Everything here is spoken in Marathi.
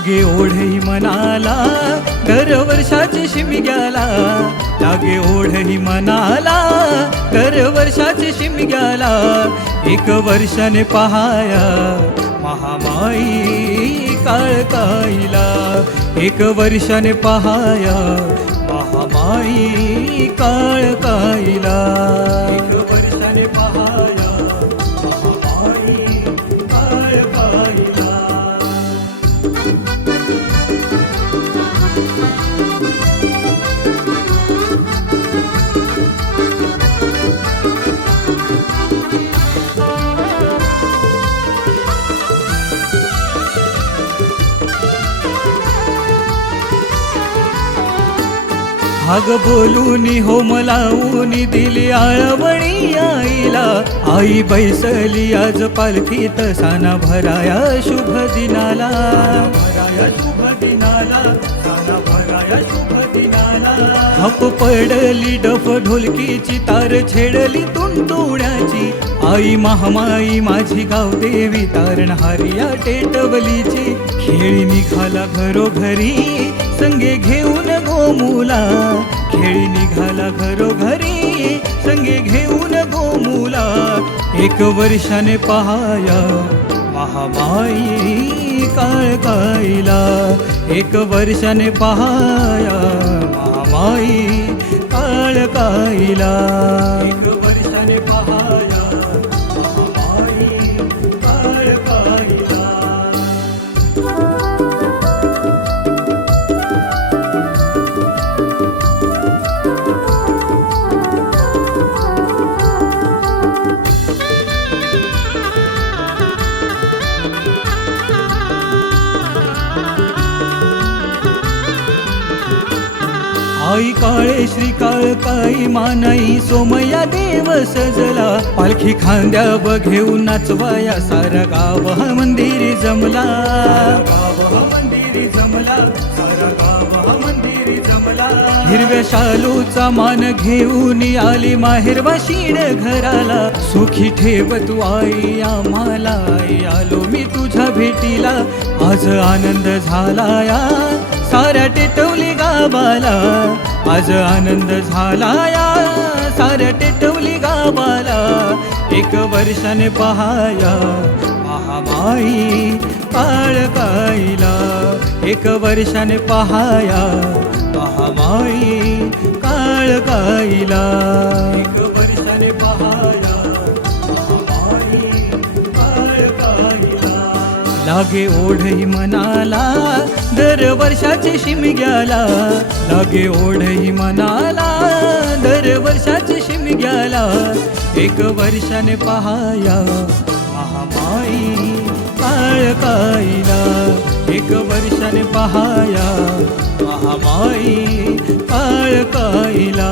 लागे ओढही मनाला दरवर्षाची शिमग्याला, लागे ओढही मनाला दरवर्षाची शिमग्याला, एक वर्षाने पहाया महामाई काळकाईला, एक वर्षाने पहाया महामाई काळकाईला, एक वर्षाने पहाया महामाई काळकाईला. भाग बोलूनी होम लावूनी दिली आळवणी आईला, आई बैसली आज पालखीत साना भराया शुभ दिनाला, भराया शुभ दिनाला, साना भराया शुभ दिनाला. हप पडली डफ ढोलकीची, तार छेडली तुंतुण्याची, आई महामाई माझी गावदेवी तारणहारिया टेटवलीची. खेळी निघाला घरोघरी संगे घेऊन गोमुला, खेळी निघाला घरोघरी संगे घेऊन गोमुला, एक वर्षाने पहाया महामाई काळकाईला, एक वर्षाने पहाया महामाई काळकाईला, एक वर्षाने पहाया महामाई काळकाईला. आई काळे श्री काळकाई मानाई सोमया देव सजला, पालखी खांद्यावर घेऊन नाचवाया सारा गाव हा मंदिरी जमला, गाव हा मंदिरी जमला, सारा गाव हा मंदिरी जमला. हिरव्या शालूचा मान घेऊन आली माहेरवा शीण घराला, सुखी ठेव तू आई आम्हाला, आई आलो मी तुझ्या भेटीला. आज आनंद झाला या साऱ्या टेटवली गावाला, आज आनंद झाला या साऱ्या टेटवली गावाला, एक वर्षाने पहाया महामाई काळकाईला, एक वर्षाने पहाया महामाई काळकाईला, एक वर्षाने पहाया महामाई काळकाईला. लागे ओढही मनाला दरवर्षाची शिमग्याला, लागे ओढही मनाला दरवर्षाची शिमग्याला, एक वर्षाने पहाया महामाई काळकाईला, एक वर्षाने पहाया महामाई काळकाईला.